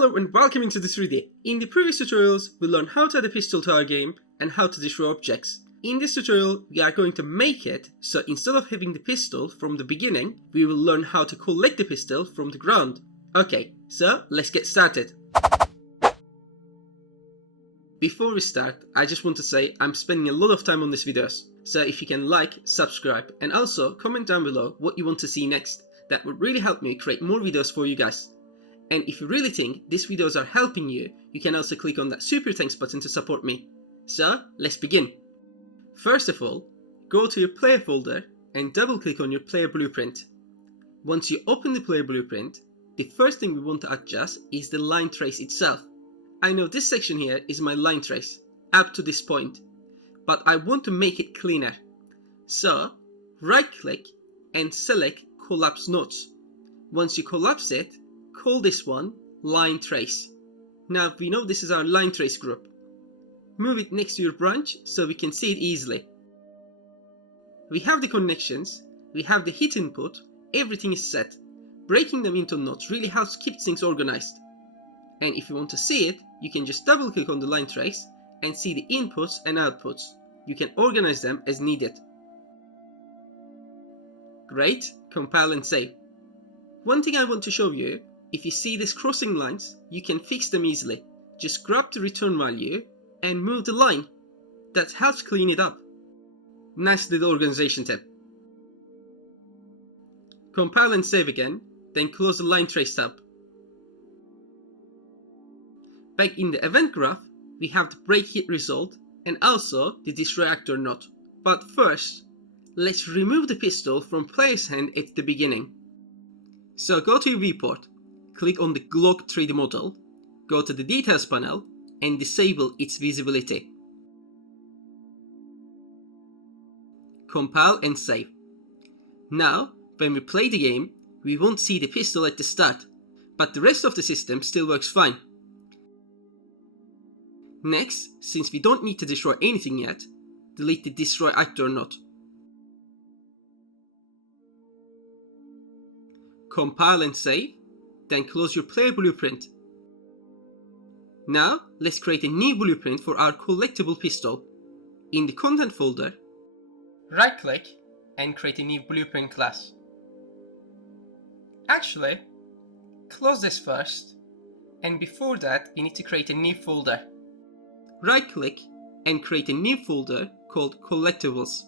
Hello and welcome into this video. In the previous tutorials, we learned how to add a pistol to our game and how to destroy objects. In this tutorial, we are going to make it so instead of having the pistol from the beginning, we will learn how to collect the pistol from the ground. Okay, so let's get started. Before we start, I just want to say I'm spending a lot of time on these videos. So if you can like, subscribe, and also comment down below what you want to see next. That would really help me create more videos for you guys. And if you really think these videos are helping you, you can also click on that super thanks button to support me. So, let's begin. First of all, go to your player folder and double click on your player blueprint. Once you open the player blueprint, the first thing we want to adjust is the line trace itself. I know this section here is my line trace, up to this point, but I want to make it cleaner. So, right click and select collapse nodes. Once you collapse it, call this one line trace. Now we know this is our line trace group. Move it next to your branch so we can see it easily. We have the connections, we have the hit input, everything is set. Breaking them into nodes really helps keep things organized. And if you want to see it, you can just double click on the line trace and see the inputs and outputs. You can organize them as needed. Great, compile and save. One thing I want to show you, if you see these crossing lines, you can fix them easily. Just grab the return value and move the line. That helps clean it up. Nice little organization tip. Compile and save again, then close the line trace tab. Back in the event graph, we have the break hit result and also the destroy actor node. But first, let's remove the pistol from player's hand at the beginning. So go to your viewport. Click on the Glock 3D model, go to the details panel and disable its visibility. Compile and save. Now, when we play the game, we won't see the pistol at the start, but the rest of the system still works fine. Next, since we don't need to destroy anything yet, delete the destroy actor node. Compile and save. Then close your player blueprint. Now, let's create a new blueprint for our collectible pistol. In the content folder, right-click and create a new blueprint class. Actually, close this first, and before that, you need to create a new folder. Right-click and create a new folder called Collectibles.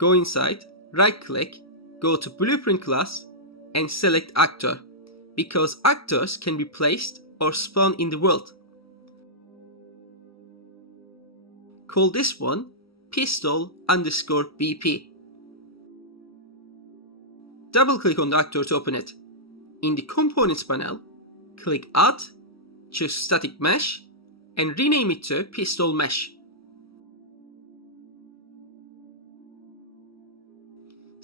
Go inside, right-click, go to Blueprint class, and select Actor, because actors can be placed or spawn in the world. Call this one pistol_BP. Double-click on the actor to open it. In the Components panel, click Add, choose Static Mesh, and rename it to Pistol Mesh.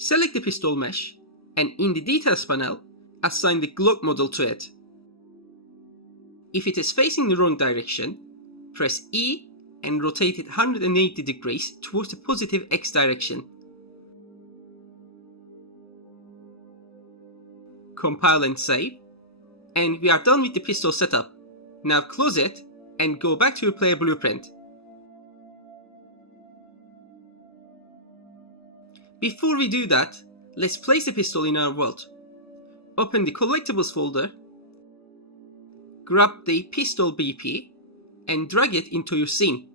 Select the pistol mesh and in the details panel, assign the Glock model to it. If it is facing the wrong direction, press E and rotate it 180 degrees towards the positive X direction. Compile and save. And we are done with the pistol setup. Now close it and go back to your player blueprint. Before we do that, let's place the pistol in our world. Open the collectibles folder, grab the pistol BP and drag it into your scene.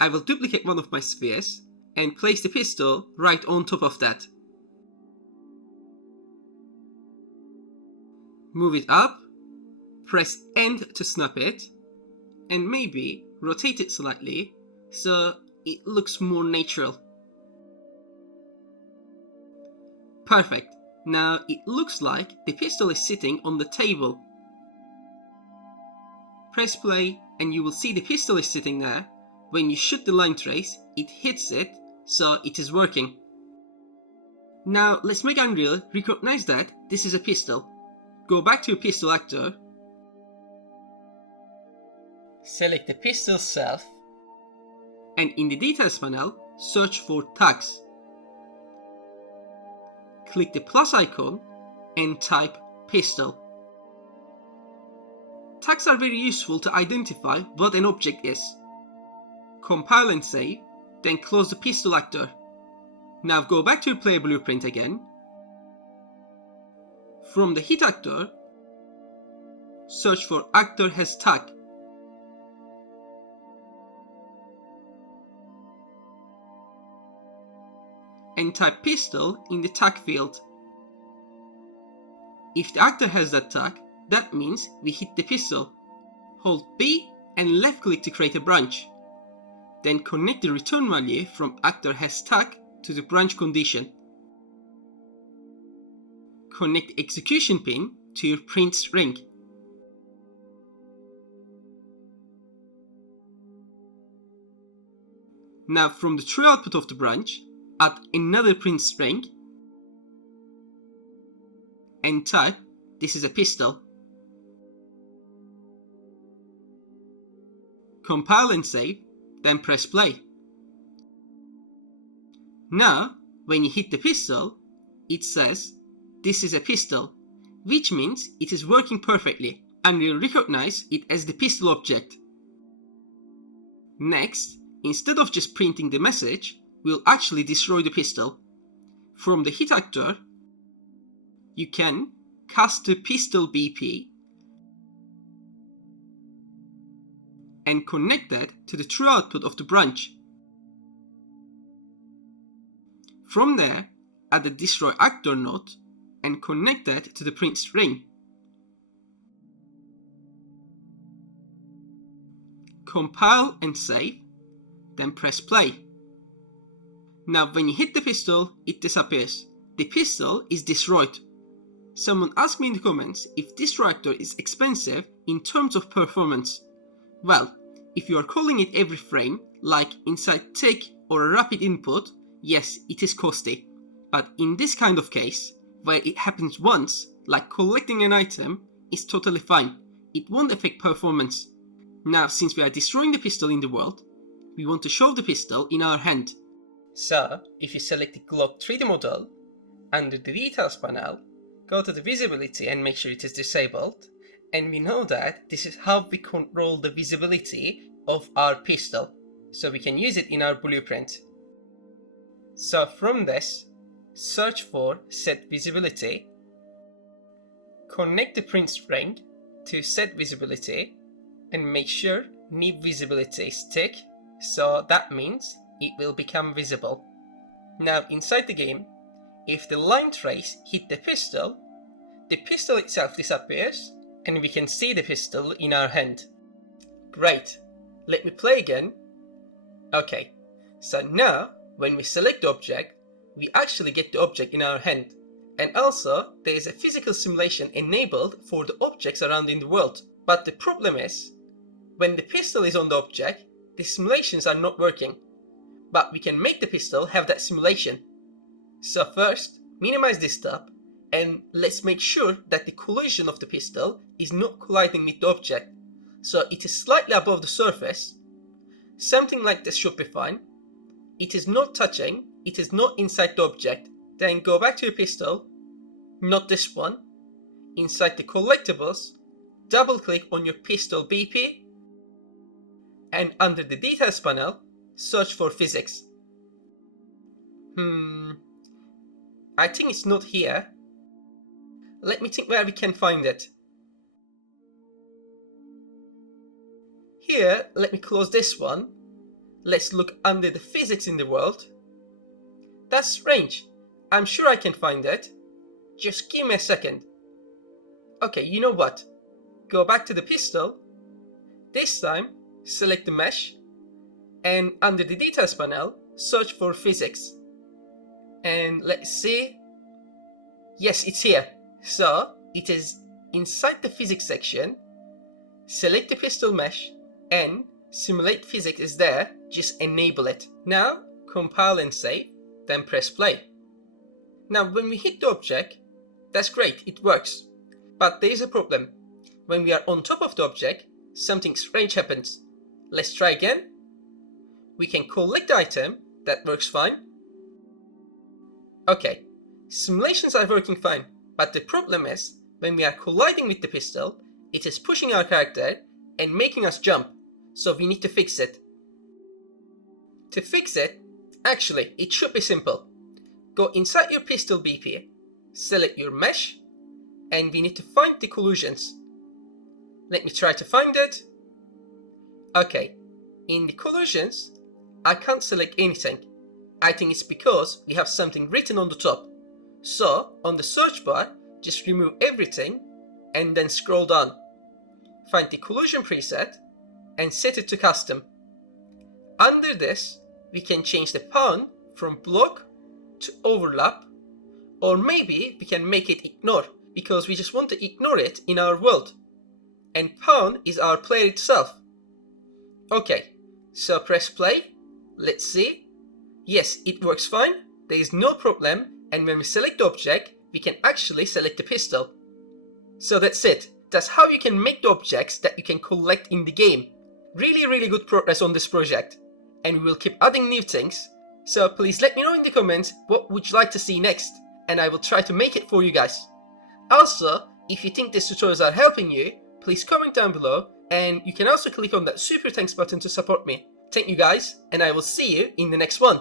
I will duplicate one of my spheres and place the pistol right on top of that. Move it up, press End to snap it, and maybe rotate it slightly so it looks more natural. Perfect. Now it looks like the pistol is sitting on the table. Press play and you will see the pistol is sitting there. When you shoot the line trace, it hits it, so it is working. Now let's make Unreal recognize that this is a pistol. Go back to your pistol actor. Select the pistol self. And in the details panel, search for tags. click the plus icon and type pistol. Tags are very useful to identify what an object is. Compile and save, then close the pistol actor. Now go back to your player blueprint again. From the hit actor, search for actor has tag. And type pistol in the tag field. If the actor has that tag, that means we hit the pistol. Hold B and left click to create a branch. Then connect the return value from actor has tag to the branch condition. Connect the execution pin to your print string. Now from the true output of the branch, add another print string and type this is a pistol. Compile and save, then press play. Now, when you hit the pistol, it says this is a pistol, which means it is working perfectly and will recognize it as the pistol object. Next, instead of just printing the message, we'll actually destroy the pistol. From the hit actor, you can cast the pistol BP and connect that to the true output of the branch. From there, add the destroy actor node and connect that to the print string. Compile and save, then press play. Now when you hit the pistol, it disappears. The pistol is destroyed. Someone asked me in the comments if destroy actor is expensive in terms of performance. Well, if you are calling it every frame, like inside tick or a rapid input, yes, it is costly. But in this kind of case, where it happens once, like collecting an item, is totally fine. It won't affect performance. Now, since we are destroying the pistol in the world, we want to show the pistol in our hand. So, if you select the Glock 3D model, under the details panel, go to the visibility and make sure it is disabled. And we know that this is how we control the visibility of our pistol, so we can use it in our blueprint. So from this, search for set visibility, connect the print string to set visibility, and make sure new visibility is tick, so that means it will become visible. Now inside the game, if the line trace hit the pistol itself disappears, and we can see the pistol in our hand. Great, let me play again. Okay, so now when we select the object, we actually get the object in our hand. And also, there is a physical simulation enabled for the objects around in the world. But the problem is, when the pistol is on the object, the simulations are not working. But we can make the pistol have that simulation. So first, minimize this step, and let's make sure that the collision of the pistol is not colliding with the object. So it is slightly above the surface. Something like this should be fine. It is not touching, it is not inside the object. Then go back to your pistol, not this one. Inside the collectibles, double click on your pistol BP, and under the details panel, search for physics. I think it's not here. Let me think where we can find it. Here, let me close this one. Let's look under the physics in the world. That's strange. I'm sure I can find it. Just give me a second. Okay, you know what? Go back to the pistol. This time, select the mesh. And under the details panel, search for physics. And let's see. Yes, it's here. So, it is inside the physics section. Select the pistol mesh and simulate physics is there. Just enable it. Now, compile and save, then press play. Now, when we hit the object, that's great, it works. But there is a problem. When we are on top of the object, something strange happens. Let's try again. We can collect the item, that works fine. Okay, Simulations are working fine, but the problem is, when we are colliding with the pistol, it is pushing our character and making us jump, so we need to fix it. To fix it, actually, it should be simple. Go inside your pistol BP, select your mesh, and we need to find the collisions. Let me try to find it. Okay, in the collisions, I can't select anything. I think it's because we have something written on the top. So, on the search bar, just remove everything and then scroll down. Find the collision preset and set it to custom. Under this, we can change the pawn from block to overlap, or maybe we can make it ignore because we just want to ignore it in our world. And pawn is our player itself. Okay, so press play. Let's see. Yes, it works fine. There is no problem. And when we select the object, we can actually select the pistol. So that's it. That's how you can make the objects that you can collect in the game. Really good progress on this project. And we will keep adding new things. So please let me know in the comments what would you like to see next. And I will try to make it for you guys. Also, if you think these tutorials are helping you, please comment down below. And you can also click on that super thanks button to support me. Thank you guys, and I will see you in the next one.